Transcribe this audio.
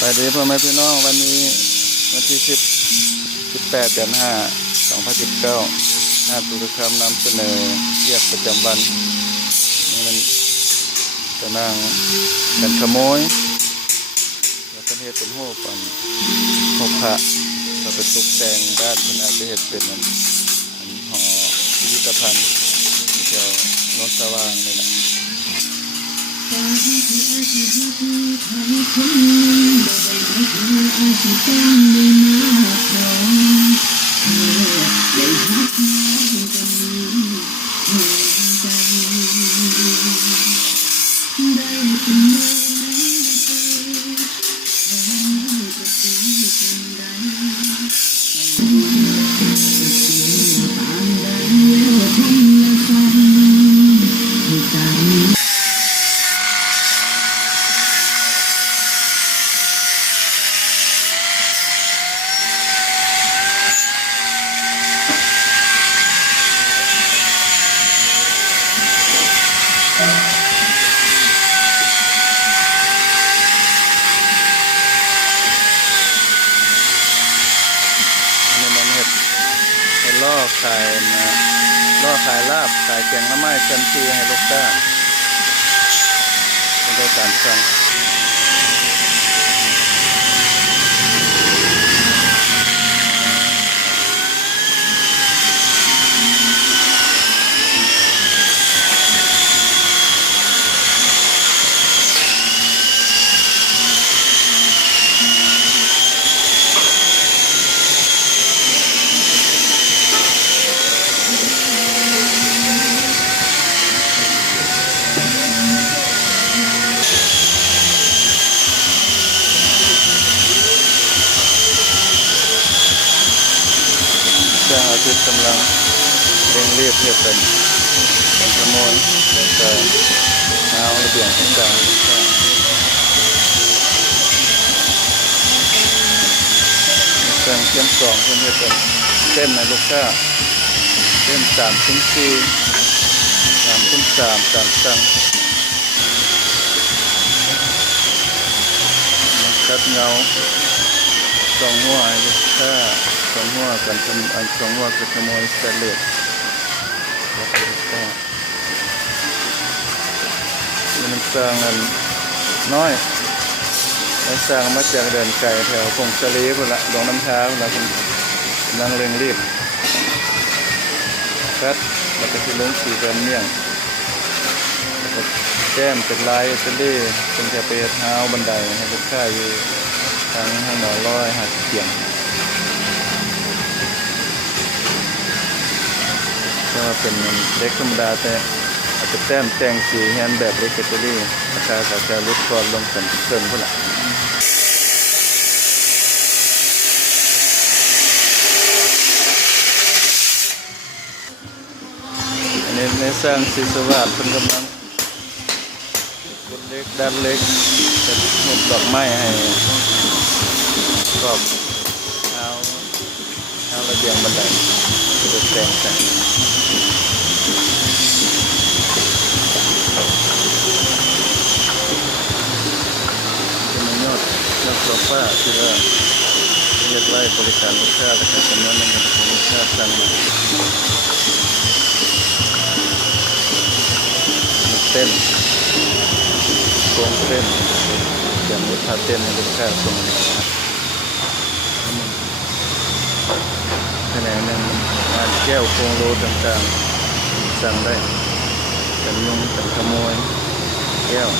สวัสดีพ่อแม่พี่น้องวันนี้วันที่18 เดือน 5 2019ตุลาคมนำเสนอเรียกประจำวันนี่มันจะนั่งกันขโมยแล้วประเทศเป็นโหปันหกพระเราไปตกแต่งด้านเป็นอาจจะเห็นเป็นหอพิพิธภัณฑ์แถวโนนสว่างนี่แหละล่อขายนะล่อขายลาบขายแกงน้ำไม้เต็มที่ให้ลูกค้าได้ตามสั่งช่างอาทิตย์กำลังเร่งรีบเพื่อเป็นขโมยแต่เอาระเบียงต่างๆเครื่องเชื่อม2เพื่อเป็นเส้นในลูกค้าเส้น3-4 3-3 3สั่งคัดเงา2 หัวให้ลูกค้า2 หัวกันทำอัน2 หัวก็ขโมยสเลดมันสร้างอันน้อยแล้วสร้างมาจากเดินไก่แถวพงศลีพุ่นละลงน้ำท้าพุ่นละคุณนั่งเร่งรีบคัดแล้วก็ที่ลงสีกันเมี่ยงแล้วก็แก้มเป็นลายอิตาลีเป็นจะไปเท้าบันไดให้ลูกค้าอยู่ทางห้องนอน150 เตียงก็เป็นเล็กธรรมดาแต่อาจจะแต้มแต่งสีแฮนแบบเล็กอิตาลีราคาก็จะลดก่อนลงกันเพิ่มพุ่นละอันนี้ในสร้างศิษวาสเป็นกำลังกดเล็กด้านเล็กจะหมดดอกไม้ให้กรอบเอาระเบียงบันไดจะแต่งแต่โซฟาที่ว่าเรียกไว้บริการลูกค้าและการจำนวนในการของลูกค้าสั่งมาเต้นโครงเต้นอย่างมุดพาเต้นให้ลูกค้าส่งขณะนั้นงานแก้วโครงโลต่างๆสั่งได้กันยุงกันขโมยแก้ว